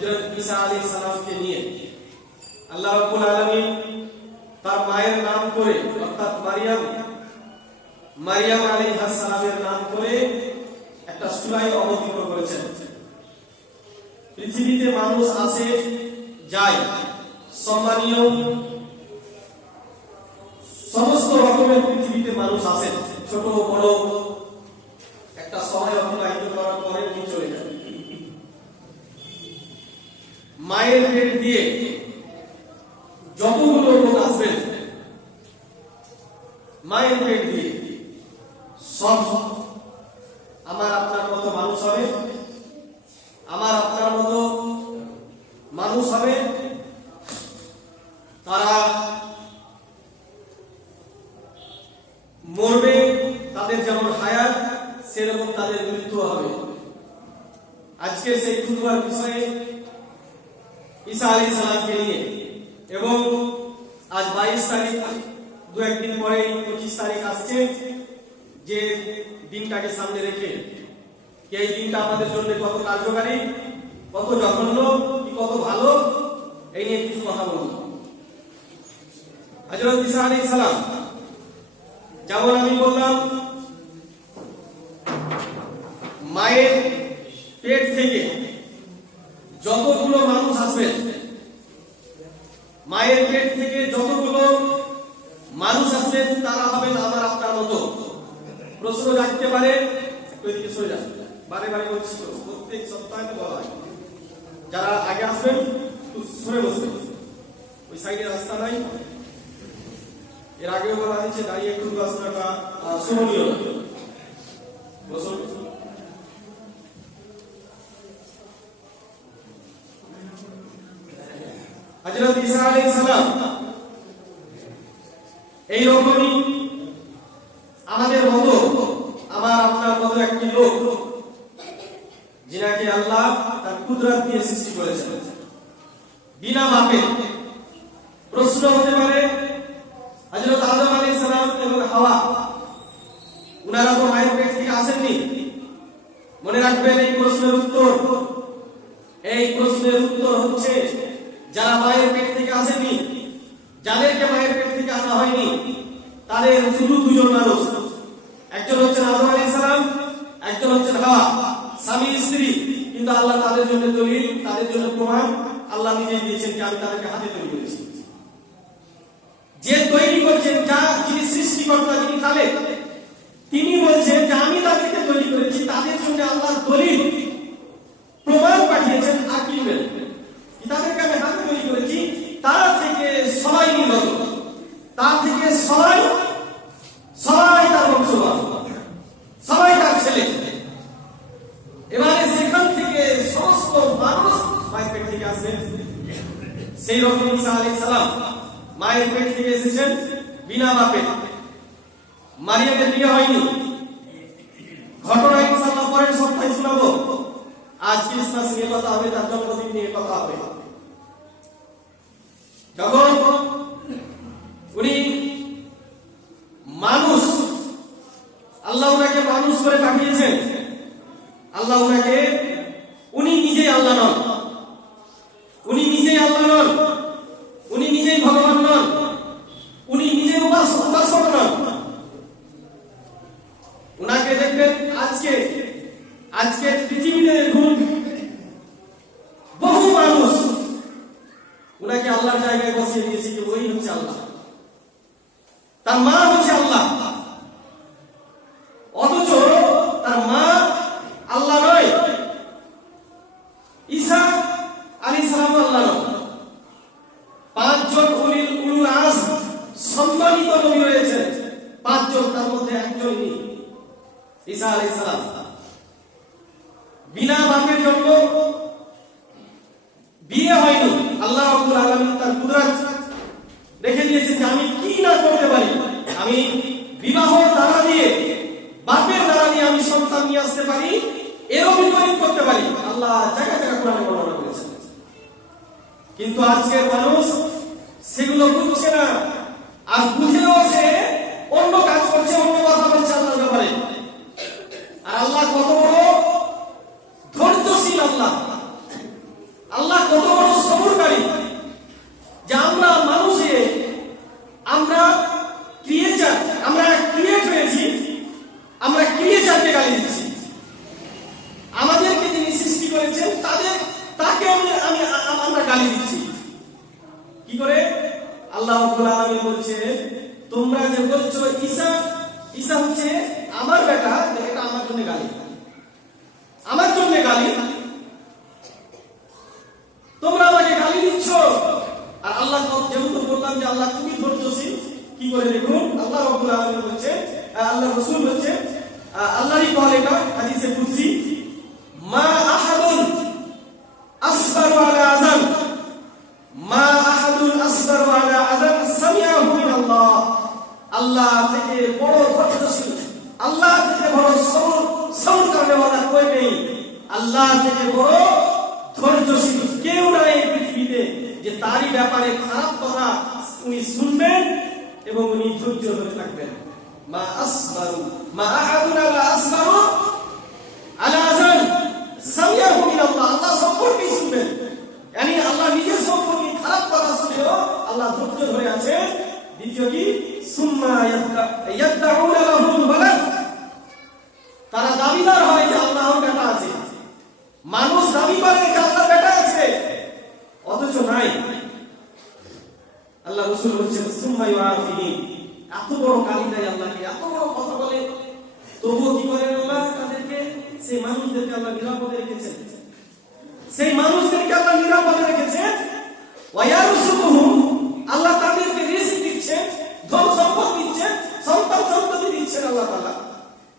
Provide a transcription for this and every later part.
হযরত ঈসা আলাইহিস সালামকে নিয়ে। আল্লাহ রাব্বুল আলামিন তার মায়ের নাম করে, অর্থাৎ মারিয়াম মারিয়াম আলাইহিস সালামের নাম করে একটা সূরাই অবতীর্ণ করেছেন। পৃথিবীতে মানুষ আসে যায় সম্মানীয়, সমস্ত রকমের পৃথিবীতে মানুষ আসেন ছোট বড়। একটা সময় অতিবাহিত মায়ের পেট দিয়ে যতগুলো লোক আসবেন মায়ের পেট দিয়ে সব আমার আপনার মতো মানুষ হবে, আমার আপনার মতো মানুষ হবে, তারা মরবে, তাদের যেমন হায়াত, সেরকম তাদের মৃত্যু হবে। আজকে সেই খুদবার বিষয়ে আলী সালামকে নিয়ে। এবং আজ বাইশ তারিখ, দু একদিন পরে পঁচিশ তারিখ আসছে যে দিনটাকে সামনে রেখে। এই দিনটা আমাদের জন্য কত কার্যকারী, কত জঘন্য, কি কত ভালো, এই নিয়ে কিছু কথা বলব। হজরত ঈসা আলী সালাম, যেমন আমি বললাম, মায়ের পেট থেকে যতগুলো মানুষ আসবেন মায়ের পেট থেকে যতগুলো মানুষ আসবেন, তারা হবেন আমার আপনার মতো। প্রশ্ন রাখতে পারে এদিকে সরে বারে বারে বলছি প্রত্যেক সপ্তাহে বলা হয়। যারা আগে আসবেন সরে বসবেন। ওই সাইডে রাস্তা নাই। এর আগেও বলা হয়েছে, দাঁড়িয়ে একটু রাস্তাটা শোভনীয় বসুন। হযরত ঈসা আলাইহিস সালাম, এই রকমই আমাদের মতো আমার আপনার মতো একটি লোক যিনাকে আল্লাহ তার কুদরত দিয়ে সৃষ্টি করেছেন। বিনা মাপে প্রশ্ন হতে পারে, হযরত আদম আলাইহিস সালাম এবং হাওয়া, উনারা তো মায়ের পেট থেকে আসেননি। মনে রাখবেন এই প্রশ্নের উত্তর, এই প্রশ্নের উত্তর হচ্ছে যারা মায়ের পেট থেকে আসেনি, যাদেরকে মায়ের পেট থেকে আনা হয়নি, তাদের শুধু দুজন মানুষ। একজন হচ্ছেন আদম আলাইহিস সালাম, একজন হচ্ছেন হাওয়া, স্বামী স্ত্রী। কিন্তু আল্লাহ তাদের জন্য দলিল, তাদের জন্য প্রমাণ। আল্লাহ নিজেই দিয়েছেন যে আমি তাদেরকে হাতে তৈরি করেছি। যে তৈরি করছেন, যা যিনি সৃষ্টিকর্তা, যিনি খালেক, তিনি বলছেন যে আমি তাদেরকে তৈরি করেছি। তাদের জন্য আল্লাহ দলিল, প্রমাণ পাঠিয়েছেন আকিবের তাদেরকে আমি হাতে তৈরি করেছি তা থেকে সবাই নির্গত তা থেকে সবাই সবাই তার বংশধর, সবাই তার ছেলে। এবারে সেখান থেকে সমস্ত মানুষ মায়ের পেট থেকে আসবেন সেই রকম ঈসা আলাইহিস সালাম মায়ের পেট থেকে এসেছেন বিনা বাপে। মারিয়ামের বিয়ে হয়নি। ঘটনা ইনশাআল্লাহ পরের সপ্তাহে শোনাবো। আজ ক্রিসমাস নিয়ে কথা হবে, তার জন্মদিন নিয়ে কথা হবে। যখন উনি মানুষ। আল্লাহ ওনাকে মানুষ করে পাঠিয়েছেন। আল্লাহ ওনাকে উনি নিজেই আল্লাহ নন। উনি নিজেই আল্লাহ নন। উনি নিজেই ভগবান নন। উনি উপাস- উপাসক নন। উনাকে দেখবেন আজকে আজকে পৃথিবীতে দেখুন, বহু মানুষ উনাকে আল্লাহর জায়গায় বসিয়ে দিয়েছে ওই হচ্ছে আল্লাহ। তার মা হচ্ছে মা আসবারু মিন আল্লাহ আল্লাহ সম্পর্কে শুনবেন ধরে আছে। অথচ নাই। আল্লাহ রাসূল বলছেন, সুম্মা এত বড় গালি দেয় আল্লাহকে, এত বড় কথা বলে। তবুও কি করেন আল্লাহ? তাদেরকে, সেই মানুষদেরকে আল্লাহ নিরাপদে রেখেছেন। সেই মানুষদেরকে আল্লাহ নিরাপদে রেখেছেন। ওয়ায়ারসুকুহুম, আল্লাহ তাদেরকে রিজিক দিচ্ছেন ধন সম্পদ দিচ্ছেন সন্তান সন্ততি দিচ্ছেন আল্লাহ তাআলা।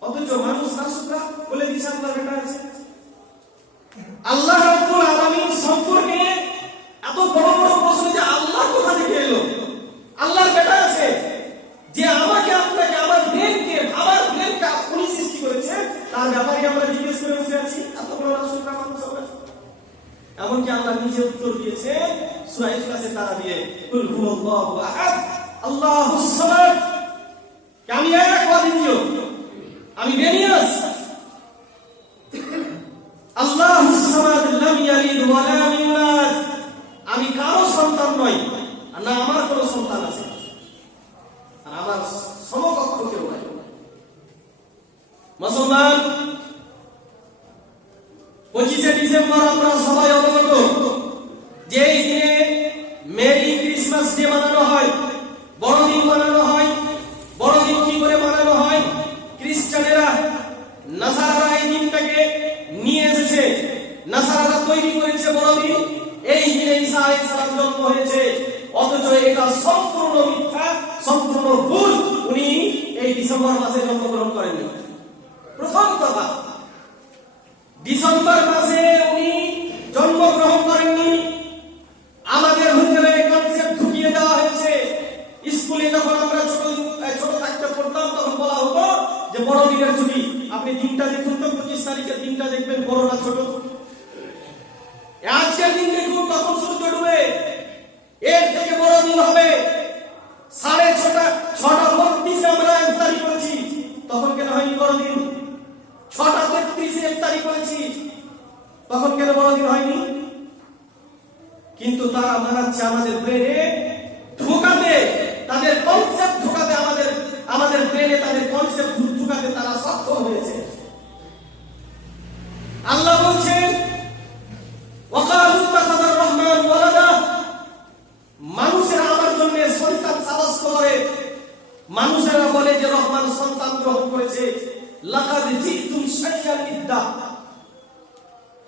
অথচ মানুষ নাসুকা বলে দিছে, আল্লাহ বেটা আছে। আল্লাহ রাব্বুল আলামিন সম্পর্কে এত বড় বড় প্রশ্ন যে আল্লাহ কোথা থেকে এলো? আল্লাহর বেটা আছে। যে আমাকে আপনাকে আমার ব্রেনকে আমার ব্রেনকে উনি সৃষ্টি করেছে, তার ব্যাপারে আমরা জিজ্ঞেস করে বসে আছি। মানুষ আমরা এমনকি আল্লাহ নিজে উত্তর দিয়েছে, সূরা ইখলাসে তারা দিয়ে, কুল হুয়াল্লাহু আহাদ সামাদ। আমি এক অদ্বিতীয় আমি বেনিয়াস আল্লাহুস সামাদ লাম ইয়ালিদ ইউলাদ আমি কারও সন্তান নই। না আমার কোনো সন্তান আছে আর আমার সমকক্ষ কেউ নাই মুসলমান পঁচিশে ডিসেম্বর আমরা সবাই অবগত। যে এই দিনে মেরি ক্রিসমাস ডে মানানো হয়, বড়দিন মানানো হয়, বড়দিন কি করে মানানো হয়, খ্রিস্টানেরা নাসারারা এই দিনটাকে নিয়ে এসেছে, নাসারারা তৈরি করেছে বড়দিন। এই দিনে ঈসা আলাইহিস সালাম জন্ম হয়েছে, অথচ এটা সম্পূর্ণ মিথ্যা, সম্পূর্ণ ভুল। উনি এই ডিসেম্বর মাসে জন্মগ্রহণ করেননি। প্রথম কথা ডিসেম্বর মাসে উনি জন্মগ্রহণ করেননি। আমাদের ভিতরে কনসেপ্ট ঢুকিয়ে দেওয়া হয়েছে। স্কুলে যখন আমরা ছোট ছোট থাকতে পড়তাম, তখন বলা হতো যে বড়দিনের ছুটি। আপনি দিনটা দেখুন তো, পঁচিশ তারিখের দিনটা দেখবেন বড় না ছোট আজকের দিন দেখুন, তখন সূর্য ডুবে। এর থেকে বড় দিন হবে। সাড়ে ছটা ছটা বত্রিশে আমরা ইফতারি করেছি। তখন কেন হয়নি বড়দিন? ছটা তেত্রিশে ইফতারি করেছি। তখন কেন বড়দিন হয়নি? কিন্তু তারা মানাচ্ছে আমাদের ব্রেনে ঢোকাতে, তাদের কনসেপ্ট ঢোকাতে আমাদের আমাদের ব্রেনে তাদের কনসেপ্ট ঢোকাতে তারা সক্ষম হয়েছে। আল্লাহ বলছেন মানুষেরা আমার জন্য সন্তান সাব্যস্ত করে। মানুষেরা বলে যে রহমান সন্তান গ্রহণ করেছে। লাকাদ ইদ্দা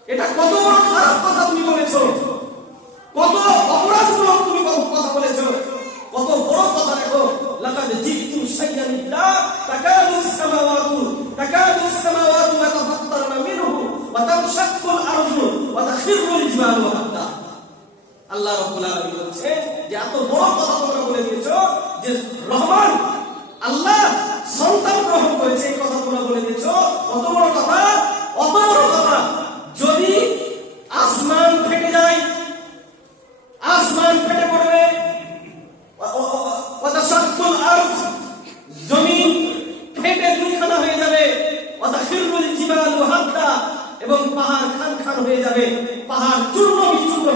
এটা কত বড় খারাপ কথা তুমি বলেছ? কত অপরাধমূলক তুমি কথা বলেছ? কত বড় কথা দেখো। লাকাদ জিতুম শাইয়ান ইদ্দা তাকাদু সামাওয়াতু তাকাদু সামাওয়াতু ইয়াতাফাত্তারনা মিনহু, ওয়া তামশাক্কু আল-আরদু আল্লাহ রাব্বুল আলামিন বলছে যে, এত বড় কথা বলে দিয়েছ যে রহমান আল্লাহ সন্তান গ্রহণ করেছে এই কথা তোমরা বলে দিয়েছ কত বড় কথা অত বড় কথা যদি আসমান ফেটে যায় আসমান ফেটে পড়বে ওয়াতাশাক্কুল আরদ জমিন ফেটে দুইখানা হয়ে যাবে ওয়াতাখিরুল জিবালু হাদ্দা এবং পাহাড় খান খান হয়ে যাবে পাহাড় চূর্ণ বিচূর্ণ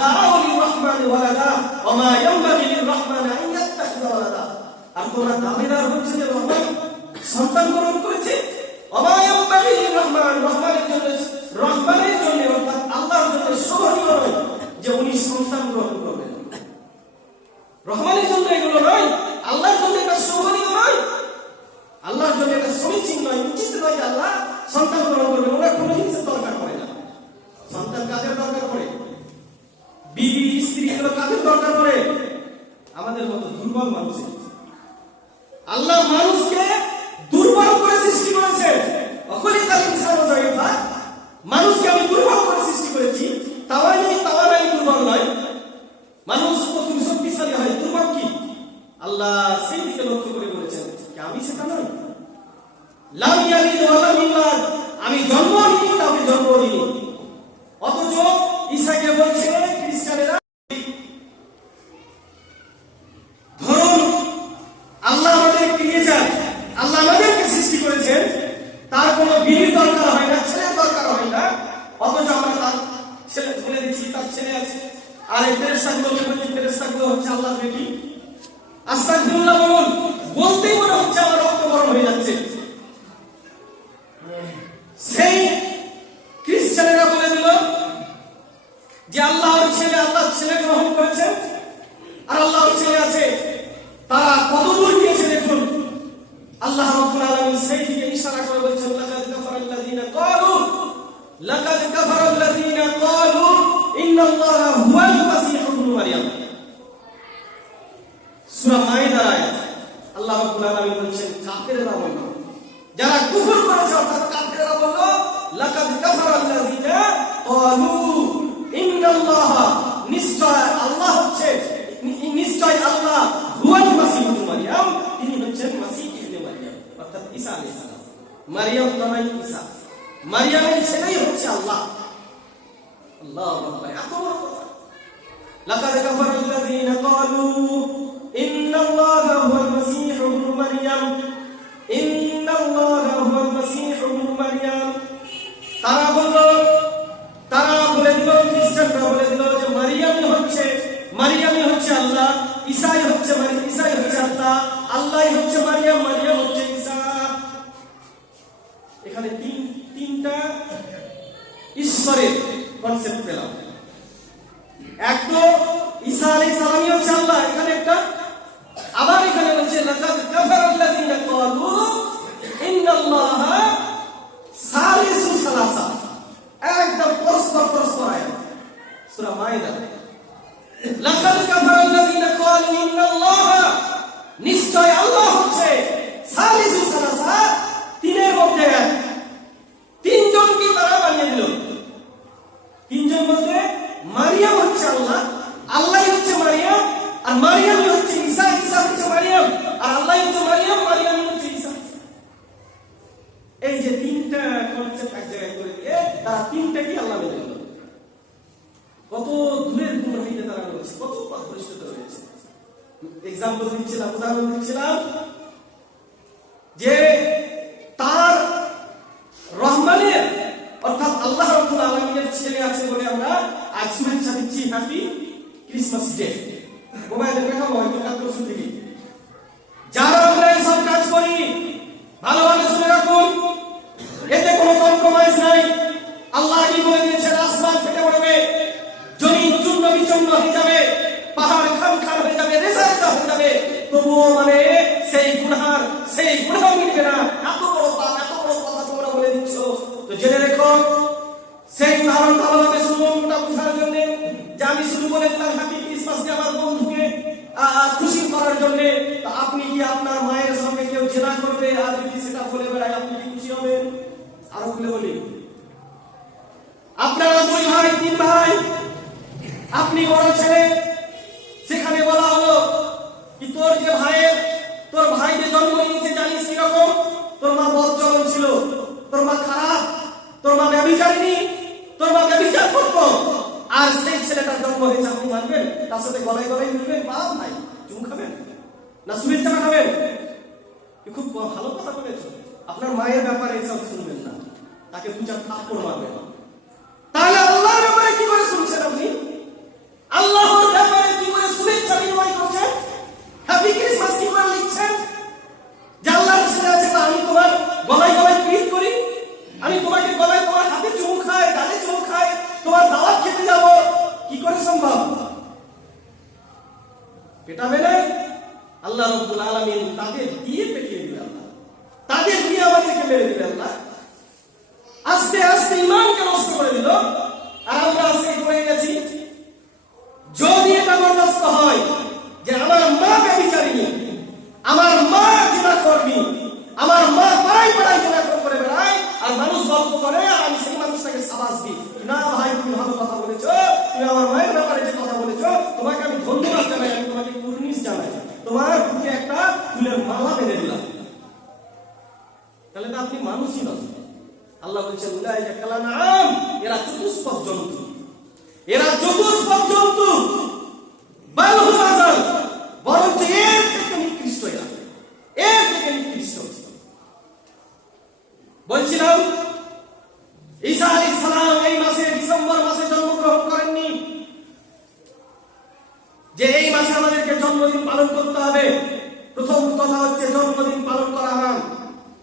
দাও লিররহমানি ওয়ালাদা ওয়া মা ইয়ানবাগি লিররহমানি আন ইয়াত্তাখিযা ওয়ালাদা আর তোমরা দাবিদার হচ্ছে যে রহমান সন্তান গ্রহণ করেছে ওয়া মা ইয়ানবাগি লিররহমান রহমানের জন্য রহমানের জন্য অর্থাৎ আল্লাহর জন্য শোভনীয় নয় যে উনি সন্তান রহমানের জন্য এগুলো নয়, আল্লাহর জন্য এটা শোভনীয় নয়। আল্লাহর জন্য এটা সমীচীন নয়, উচিত নয় আল্লাহ সন্তান গ্রহণ করবেন। ওরা কোনো জিনিসের দরকার পড়ে না। সন্তান কাদের দরকার পড়ে? বিবি, স্ত্রী এগুলো কাদের দরকার পড়ে? আমাদের মতো দুর্বল মানুষের। আল্লাহ মানুষকে দুর্বল করে সৃষ্টি করেছে অকলিকাল ইনসানু যায়ফা মানুষকে আমি দুর্বল করে সৃষ্টি করেছি তাওয়াই নেই তাওয়াই দুর্বল নয় মানুষ কত শক্তিশালী হয় দুর্বল কি আল্লাহ সেই দিকে লক্ষ্য করে বলেছেন কি আমি সেটা নই লাম ইয়ালিদ ওয়া লাম ইউলাদ আমি জন্ম নিই কাউকে জন্ম নিই অথচ ঈসাকে বলছে খ্রিস্টানেরা ধরুন আল্লাহ আমাদের ক্রিয়েচার আল্লাহ আমাদেরকে সৃষ্টি করেছেন তার কোনো বিবির দরকার হয় না ছেলের দরকার হয় না অথচ আমরা তার ছেলে বলে দিচ্ছি তার ছেলে আছে আর এই ফেরেস্তাগুলো বলছি ফেরেস্তাগুলো হচ্ছে আল্লাহ বেটি আস্তাগফিরুল্লাহ বলুন বলতেই মনে হচ্ছে আমার রক্ত গরম হয়ে যাচ্ছে সেই খ্রিস্টানেরা বলে দিল যে আল্লাহর ছেলে আল্লাহর ছেলে গ্রহণ করেছেন আর আল্লাহর ছেলে আছে তারা কত দূর গিয়েছে দেখুন আল্লাহ রাব্বুল আলামিন সেই দিকে ইশারা করে বলছেন লাকাদ কাফারাল্লাযীনা ক্বালু লাকাদ কাফারাল্লাযীনা ক্বালু ইন্নাল্লাহা হুয়াল মাসীহ ইবনে মারইয়াম সূরা মাইদার আয়াত আল্লাহ রাব্বুল আলামিন বলছেন কাফেররা বলল যারা কুফর করেছে অর্থাৎ কাফেররা বলল লাকাদ কাফারা আল্লাযিনা ক্বালু ইন্নাল্লাহ নিশ্চয় ঈশ্বরের কনসেপ্ট পেলাম। এক তো ঈসা আলাইহিস সালামই হচ্ছে আল্লাহ, এখানে একটা, আবার এখানে বলছে একদম পরস্পর পরস্পর আয়াত। সূরা মাইদা লাকাদ কাফারাল্লাযীনা ক্বালু ইন্নাল্লাহা নিশ্চয় আল্লাহ হচ্ছে সালিসু সালাসা তিনের মধ্যে এক তিনজনকে তারা বানিয়ে দিল তিনজন বলতে মারিয়াম হচ্ছে আল্লাহ আল্লাহ হচ্ছে মারিয়াম আর মারিয়াম হচ্ছে ঈসা ঈসা হচ্ছে মারিয়াম, আর আল্লাহ হচ্ছে মারিয়াম মারিয়াম হচ্ছে ঈসা এই যে তিনটা কনসেপ্ট এক জায়গায় করে দিয়ে তারা তিনটা কি আল্লাহ নিল কত দূরের গুমরাহিতে তারা রয়েছে, কত পরিষ্কৃত রয়েছে। এক্সাম্পল দিচ্ছিলাম, উদাহরণ দিচ্ছিলাম যে তার রহমানের, অর্থাৎ আল্লাহ রাব্বুল আলামিনের ছেলে আছে বলে আমরা আজ শুভেচ্ছা দিচ্ছি হ্যাপি ক্রিসমাস ডে মোবাইলে দেখাবো হয়তো কাল পরশু থেকে যারা আমরা এসব কাজ করি, ভালোভাবে শুনে রাখুন। এতে কোনো কম্প্রোমাইজ নাই। আল্লাহ কি বলে দিয়েছেন? আসমান ফেটে পড়বে। জমিন চূর্ণ বিচূর্ণ হয়ে যাবে, পাহাড় খান খান হয়ে যাবে রেজা রেজা হয়ে যাবে, তবুও মানে সেই গুনহার, সেই গুনহা মিটবে না। এত বড় পাপ, এত বড় কথা তোমরা বলে দিচ্ছ। তো জেনে রেখো, সেই উদাহরণ ভালোভাবে শুনুন ওটা বোঝার জন্য। যে আমি শুধু বলে দিলাম হ্যাপি ক্রিসমাস ডে আমার খুশি করার জন্য আপনি কি আপনার মায়ের সঙ্গে কেউ জেনা করবে? আর যদি সেটা বলে বেড়ায়, আপনি কি খুশি হবেন? আরও খুলে বলি। আপনারা দুই ভাই, তিন ভাই, আপনি বড় ছেলে সেখানে বলা হলো কি তোর যে ভাইয়ের, তোর ভাই যে জন্ম নিয়েছে, জানিস কীরকম তোর মা বদচলন ছিল, তোর মা খারাপ, তোর মা ব্যবিচারিণী তোর মা ব্যবিচার করতো। আর সেই ছেলেটা জন্ম হয়েছে, আপনি মানবেন? তার সাথে গলায় গলায় মিলবেন? বা ভাই চুম খাবেন? না শুভেচ্ছা খাবেন? খুব ভালো কথা বলেছ। আপনার মায়ের ব্যাপারে এসব শুনবেন না। তাকে দু চার থাপ্পড় মারবেন। তাহলে আল্লাহর ব্যাপারে কি করে শুনছেন আপনি? আল্লাহর ব্যাপারে কি করে শুভেচ্ছা বিনিময় করছেন? হ্যাপি ক্রিসমাস কি করে লিখছেন? যে আল্লাহর ছেলে আছে আমি তোমার গলায় গলায় পিট করি? আমি তোমার পেটাবে না আল্লাহ রব্বুল আলমিন তাদের দিয়ে পেটিয়ে দিবে আল্লাহ তাদের দিয়ে আমাদেরকে মেরে দিবে আল্লাহ আস্তে আস্তে ইমানকে নষ্ট করে দিল আর আমরা আজকে পড়ে গেছি যদি এটা বরদাস্ত হয় যে আমার মা ব্যবিচারিণী আমার মা জেনা করবি আমার মা পাড়াই পাড়াই জেনা করে বেড়ায় আর মানুষ গল্প করে আর আমি সেই মানুষটাকে সাবাস দিই না ভাই তুমি ভালো কথা বলেছ তুমি আমার মায়ের ব্যাপারে যে কথা বলেছ তোমাকে আমি ধন্যবাদ জানাই আমি তোমাকে কুর্নিশ জানাই তোমার বুকে একটা ফুলের মালা বেঁধে দিলাম তাহলে তো আপনি মানুষই নন আল্লাহ বলছেন উলাইকা কালানাম এরা চতুষ্পদ জন্তু এরা চতুষ্পদ জন্তু বালহুল আজাল বরঞ্চ এর থেকে নিকৃষ্ট এরা এর থেকে নিকৃষ্ট বলছিলাম ঈসা আলাইহিস সালাম এই মাসে ডিসেম্বর মাসে জন্মগ্রহণ করেননি যে এই মাসে আমাদেরকে জন্মদিন পালন করতে হবে প্রথম কথা হচ্ছে জন্মদিন পালন করা হারাম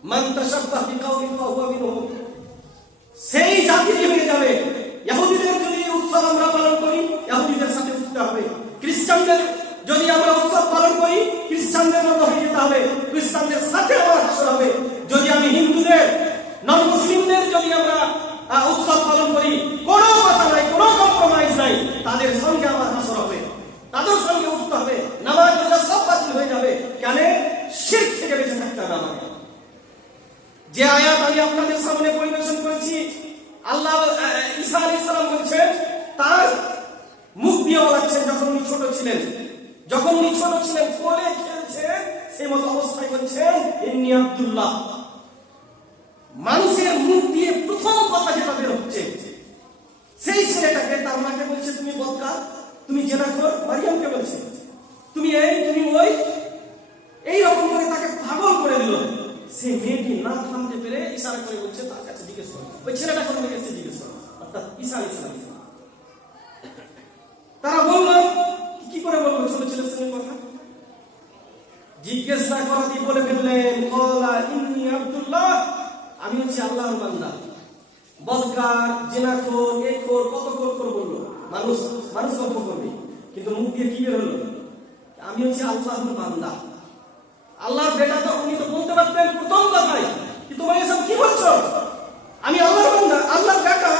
মান তাশাব্বাহ বিকাউমিন ফাহুয়া মিনহুম সেই জাতি হয়ে যাবে ইহুদিদের যদি এই উৎসব আমরা পালন করি ইহুদিদের সাথে উঠতে হবে খ্রিস্টানদের যদি আমরা উৎসব পালন করি খ্রিস্টানদের মতো হয়ে যেতে হবে খ্রিস্টানদের সাথে আমার হাসর হবে যদি আমি হিন্দুদের নন মুসলিমদের যদি আমরা আহ, উৎসব পালন করি কোনো কথা নাই কোনো কম্প্রোমাইজ নাই তাদের সঙ্গে আমার হাসর হবে তাদের সঙ্গে উঠতে হবে নামাজ রোজা সব বাতিল হয়ে যাবে কেন শিরক থেকে যে আয়াত আমি আপনাদের সামনে পরিবেশন করেছি, আল্লাহ ঈসা আলাইহিস সালাম বলছেন তার মুখ দিয়ে বলাচ্ছেন যখন উনি ছোট ছিলেন, যখন উনি ছোট ছিলেন, কোলে খেলছেন সেই মতো অবস্থায় বলছেন ইন্নি আব্দুল্লাহ। মানুষের মুখ দিয়ে প্রথম কথা যেটা বের হচ্ছে, সেই ছেলেটাকে তার মাকে বলছে, তুমি বদকা তুমি জেনা কর মারিয়ামকে বলছে, তুমি এই, তুমি ওই এই রকম করে তাকে পাগল করে দিল। সে মেয়েটি না থামতে পেরে ইশারা করে বলছে, তার কাছে জিজ্ঞেস করো। ওই ছেলেটা কোথায় গেছে জিজ্ঞেস করো। অর্থাৎ আলাইহিস সালাম। তারা বলল, কি করে বলব ছোট ছেলের সঙ্গে কথা? জিজ্ঞেস না করাতেই বলে ফেললেন, কলা ইন্নি আব্দুল্লাহ, আমি হচ্ছি আল্লাহর বান্দা। বদকার জেনাখোর এই খোর কত খোর খোর বলল। মানুষ মানুষ গল্প করবে, কিন্তু মুখ দিয়ে কি বের হলো? আমি হচ্ছি আল্লাহর বান্দা। আল্লাহর বেটা তো উনি তো বলতে পারতেন প্রথম কথাই। কি তোমার এসব কি বলছো? আমি আল্লাহর বান্দা, আল্লাহর বেটা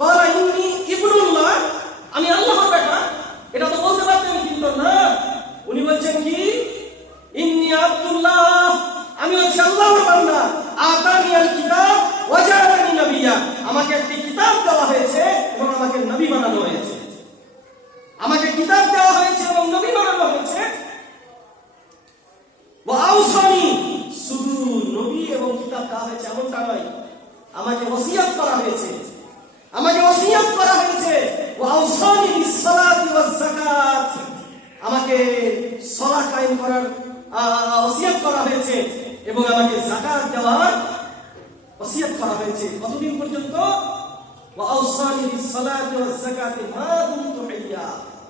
কলা ইন্নি ইবনুল্লাহ। আমি আল্লাহর বেটা এটা তো বলতে পারতেন, কিন্তু না। উনি বলছেন কি? ইন্নি আব্দুল্লাহ। আমি হচ্ছি আল্লাহর বান্দা। আতানি আল কিতাব ওয়াজালানি নবিয়া। আমাকে একটি কিতাব দেওয়া হয়েছে এবং আমাকে নবী বানানো হয়েছে। আমাকে কিতাব দেওয়া হয়েছে এবং নবী বানানো হয়েছে। ও আউসানি শুধু নবী এবং কিতাব দেওয়া হয়েছে নয়। আমাকে ওসিয়াত করা হয়েছে। আমাকে ওসিয়াত করা হয়েছে। ও আউসানি বিসসালাতি ওয়াজ যাকাত আমাকে সলা কায়েম করার ওসিয়াত করা হয়েছে এবং আমাকে যাকাত দেওয়ার ওসিয়াত করা হয়েছে। কতদিন পর্যন্ত? ও আউসানি বিসসালাতি ওয়াজ যাকাতি মা দুমতু হাইয়া।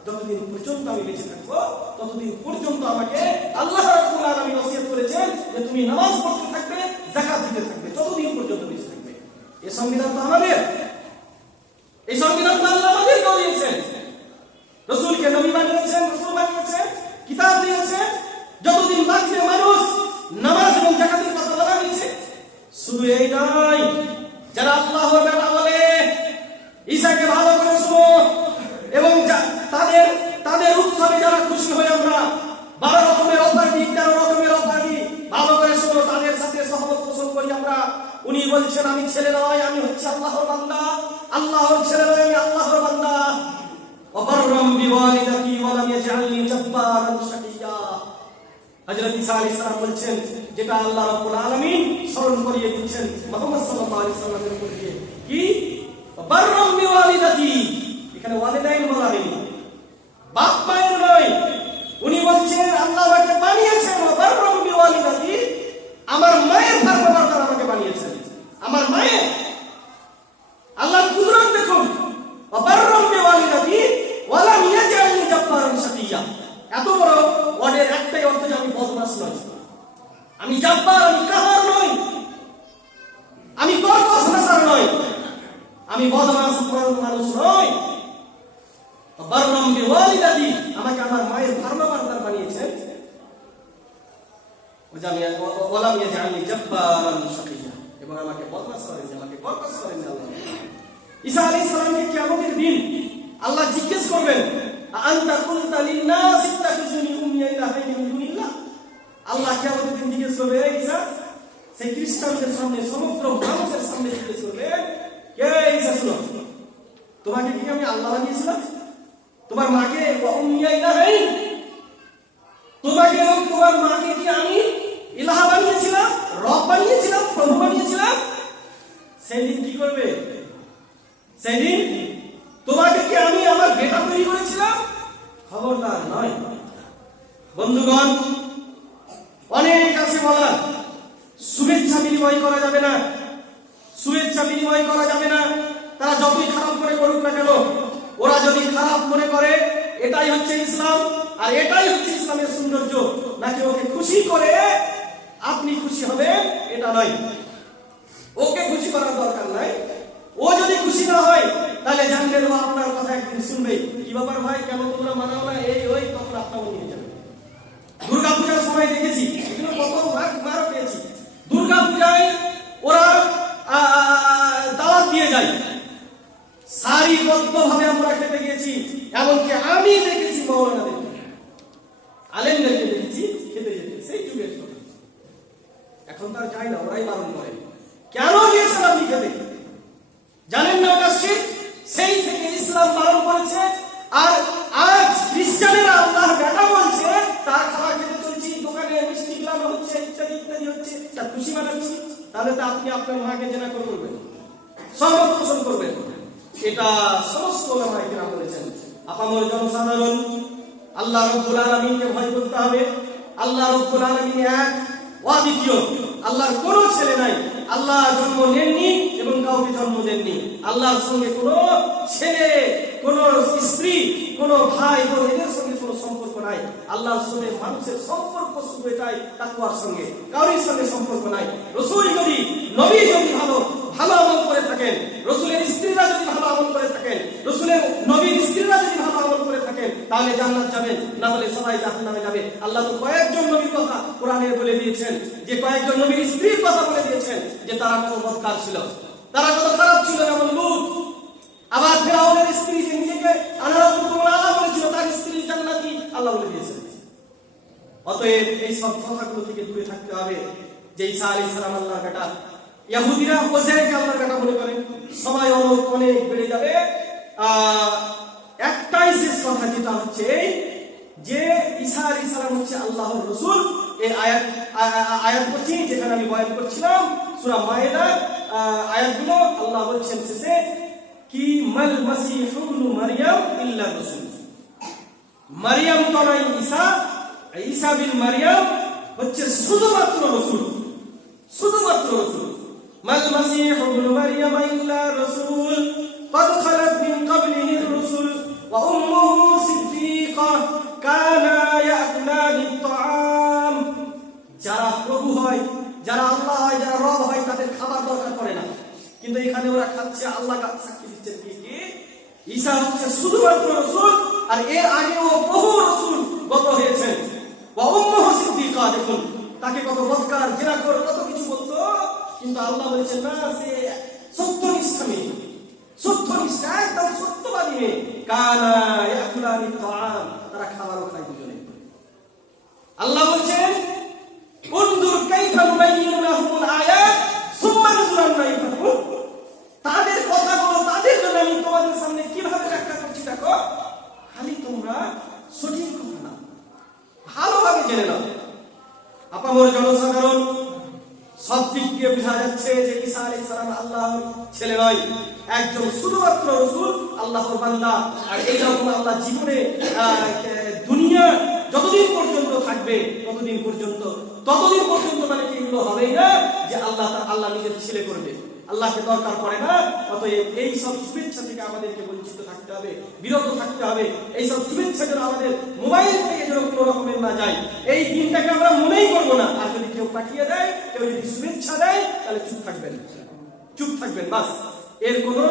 যতদিন পর্যন্ত আমি বেঁচে থাকব, ততদিন পর্যন্ত আমাকে আল্লাহ রাব্বুল আলামিন করেছেন যে তুমি নামাজ পড়তে থাকবে, যাকাত দিতে থাকবে, যতদিন পর্যন্ত বেঁচে থাকবে। এই সংবিধান তো আমাদের। এই সংবিধান তো আল্লাহ আমাদেরকে দিয়েছেন। রসুলকে নবী বানিয়েছেন, রসুল বানিয়েছেন, কিতাব দিয়েছেন। যতদিন বাঁচবে মানুষ, নামাজ এবং জাকাতের কথা বলা হয়েছে। শুধু এই নয়, যারা আল্লাহর বেটা বলে, ঈশাকে ভালো করে শুনো এবং যা- তাদের তাদের উৎসবে যারা খুশি হয়ে আমরা বারো রকমের অফার দিই তেরো রকমের অফার দিই ভালো করে শুনো তাদের সাথে সহমত পোষণ করি আমরা উনি বলছেন আমি ছেলে নয় আমি হচ্ছে আল্লাহর বান্দা আল্লাহর ছেলে নয় আমি আল্লাহর বান্দা অবরম বিওয়ালিদাতি ওয়ালাম ইয়াজআলনি জাব্বারান শাকিয়া হযরত ঈসা আলাইহিস সালাম বলছেন যেটা আল্লাহ রাব্বুল আলামিন স্মরণ করিয়ে দিচ্ছেন মুহাম্মদ সাল্লাল্লাহু আলাইহি সাল্লামের দিয়ে। কি? বাররাম বিওয়ালিদাতি। এখানে ওয়ালিদাইন বলা হয়নি। বাপ মায়ের নয়। উনি বলছেন, আল্লাহ আমাকে বানিয়েছেন, বাররাম বিওয়ালিদাতি। আমার মায়ের ফরমাবরদার আমাকে বানিয়েছেন। আমার মায়ের। আল্লাহর কুদরত দেখুন। অবাররম বিওয়ালিদাতি, ওয়ালাম ইয়াজআলনি জাব্বারান শাকিয়া এত বড় ওয়ার্ডের একটাই অর্থ যে আমি বদমাস নই আমি জাব্বার, আমি কাহার নই। আমি কর্কশ ভাষার নই। আমি বদমাস মানুষ নই। বাররাম বিওয়ালিদাতি, আমাকে আমার মায়ের ফার্মাবারদার বানিয়েছেন ওজামি ওয়ালাম ইয়াজআলনি জাব্বারান শাকিয়া এবং আমাকে বদমাস করেন আমাকে বরকত করেন আল্লাহ। ঈসা আলাইহিস সালামকে কিয়ামতের আল্লাহ জিজ্ঞেস করবেন আনতা কুনতা লিন-নাস ইত্তাখিজুনি উম্মিয়া ইলাহাইনি মিন আল্লাহ কিয়ামতের দিন করবে, "এই ঈসা সেই খ্রিস্টানদের সামনে, সমগ্র মানুষের সামনে চলে কে ঈসা শুনো? তোমাকে কি আমি আল্লাহ বানিয়েছিলাম? তোমার মাকে তোমাকে এবং তোমার মাকে কি আমি ইলাহা বানিয়েছিলাম? রব বানিয়েছিলাম? প্রভু বানিয়েছিলাম? সেদিন কি করবে? সেদিন তোমাকে কি আমি আমার বেটা তৈরি করেছিলাম? খবরদার নয়। বন্ধুগণ অনেক আছে বলার শুভেচ্ছা বিনিময় করা যাবে না। শুভেচ্ছা বিনিময় করা যাবে না। তারা যতই খারাপ করে করুক না কেন, ওরা যদি খারাপ মনে করে, এটাই হচ্ছে ইসলাম। আর এটাই হচ্ছে ইসলামের সৌন্দর্য। নাকি ওকে খুশি করে? আপনি খুশি হবে এটা নয়। ওকে খুশি করার দরকার নাই। ও যদি খুশি না হয়, তাহলে জানবেন ও আপনার কথা একদিন শুনবে। কি ব্যাপার ভাই? কেন তোমরা মানাও না? এই, ওই, তখন আপনার নিয়ে যাবে। দুর্গা পূজার সময় দেখেছি না, ওরাই বারণ করে। কেন গিয়েছেন আপনি খেতে? জানেন না ওটা সেই থেকে ইসলাম পালন করেছে, আর আজ খ্রিস্টানেরা আল্লাহ বেটা বলছে তার খাবার খেতে চলছি দোকানে মিষ্টি গ্লাম হচ্ছে ইত্যাদি ইত্যাদি হচ্ছে তা খুশি মানাচ্ছি তাহলে তো আপনি আপনার মাকে জেনা করে করবেন সম্মান পোষণ করবেন, এটা সমস্ত ওলামায়ে বলেছেন। আপামর জনসাধারণ, আল্লাহ রব্বুল আলামিনকে ভয় করতে হবে। আল্লাহ রব্বুল আলামিন এক অদ্বিতীয় আল্লাহর কোনো ছেলে নাই। আল্লাহ জন্ম নেননি এবং কাউকে জন্ম দেননি। আল্লাহর সঙ্গে কোনো ছেলে, কোনো স্ত্রী, কোনো ভাই, কোনো এদের নাই। আল্লাহর সঙ্গে মানুষের সম্পর্ক শুধু এটাই তাকুয়ার সঙ্গে। কারোর সঙ্গে সম্পর্ক নাই। রসুল যদি, নবী যদি ভালো ভালো আমল করে থাকেন, রসুলের স্ত্রীরা যদি ভালো আমল করে থাকেন, রসুলের নবীর স্ত্রীরা যদি ভালো আমল করে থাকেন, তাহলে জান্নাত যাবেন না হলে সবাই জাহান্নামে যাবে। আল্লাহ তো কয়েকজন নবীর কথা কোরআনে বলে দিয়েছেন, যে কয়েকজন নবীর স্ত্রীর কথা বলে দিয়েছেন, যে তারা কত বদকার ছিল। তারা কত খারাপ ছিল যেমন লুত। আবার ফেরাউনের স্ত্রী যে নিজেকে আনারতুল আলা বলেছিল তার স্ত্রী জান্নাতি। আল্লাহ বলে দিয়েছেন। অতএব এই সব কথাগুলো থেকে দূরে থাকতে হবে যে ঈসা আলাইহিস সালাম আল্লাহর বেটা ইহুদিরা ওজাইরকে আল্লাহর বেটা মনে করে। সময় অনেক অনেক বেড়ে যাবে। একটাই শেষ কথা যেটা হচ্ছে এই যে ঈসা আলাইহিস সালাম হচ্ছে আল্লাহর রাসূল। এই আয়াত আয়াত করছি যেখানে আমি বয়ান করছিলাম, সূরা মায়েদা। আয়াতগুলো আল্লাহ বলছেন শেষে, কি মাল মাসিহু ইবনু মারইয়াম ইল্লা রাসূল। মারিয়াম তো নয় ঈসা ঈসা বিন মারিয়াম হচ্ছে শুধুমাত্র রসুল শুধুমাত্র রসুল মাল মাসিহ ইবনু মারিয়াম ইল্লা রাসূল قد خلت من قبله الرسل وأمه صديقة كانا يأكلان الطعام যারা প্রভু হয় যারা আল্লাহ হয় যারা রব হয় তাদের খাবার দরকার পড়ে না কিন্তু এখানে ওরা খাচ্ছে আল্লাহ কা- সাক্ষী দিচ্ছেন কি কি ঈসা হচ্ছে শুধুমাত্র রসুল আর এর আগেও বহু রসুল গত হয়েছেন। সিদ্দিকা, দেখুন, তাকে কত বৎকার জেরা করে কত কিছু বলতো, কিন্তু আল্লাহ বলেছেন, না, সে সত্য সত্যনিষ্ঠা মেয়ে সত্যনিষ্ঠা একদম সত্যবাদী মেয়ে। কানা তাআম, তারা খাবারও খায় দুজনে। আল্লাহ বলছেন উনজুর কাইফা নুবাইয়িনু লাহুমুল আয়াত সুম্মা নুজুরান মা ইয়াফাকুন তাদের কথাগুলো তাদের জন্য আমি তোমাদের সামনে কীভাবে ব্যাখ্যা করছি দেখো খালি তোমরা সঠিক কথা না ভালোভাবে জেনে নাও আপামর জনসাধারণ, সব দিক দিয়ে বোঝা যাচ্ছে যে ঈসা আলাইহিস সালাম আল্লাহর ছেলে নয়, একজন শুধুমাত্র রসুল, আল্লাহর বান্দা। আর এই রকম আল্লাহ জীবনে দুনিয়া যতদিন পর্যন্ত থাকবে, ততদিন পর্যন্ত ততদিন পর্যন্ত মানে কি এগুলো হবেই না যে আল্লাহ আল্লাহ নিজের ছেলে করবে। আল্লাহকে দরকার পড়ে না। অতএব এই সব শুভেচ্ছা থেকে আমাদেরকে বঞ্চিত থাকতে হবে, বিরত থাকতে হবে। এই সব শুভেচ্ছা যেন আমাদের মোবাইল থেকে যেন কোনো রকমের না যায়। এই দিনটাকে আমরা মনেই করব না। আর যদি কেউ পাঠিয়ে দেয়, কেউ যদি শুভেচ্ছা দেয়, তাহলে চুপ থাকবেন। চুপ থাকবেন, বাস। এর কোনো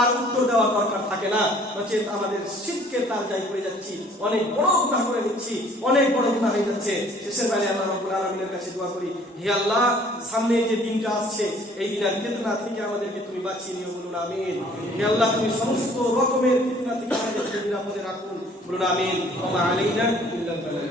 আর উত্তর দেওয়ার দরকার থাকে না। নচেত আমাদের শিরকের তার যাই করে যাচ্ছি। অনেক বড় গুনাহ করে নিচ্ছি। অনেক বড় গুনাহ হয়ে যাচ্ছে। শেষের বেলায় আল্লাহ রাব্বুল আলামিনের কাছে দোয়া করি, হে আল্লাহ, সামনে যে দিনটা আসছে, এই দিনের ফিতনা থেকে আমাদেরকে তুমি বাঁচিয়ে নিও বলুন, আমিন। হে আল্লাহ, তুমি সমস্ত রকমের ফিতনা থেকে আমাদেরকে নিরাপদে রাখুন, বলুন, আমিন। আলাইনা ইল্লাল বালাগ।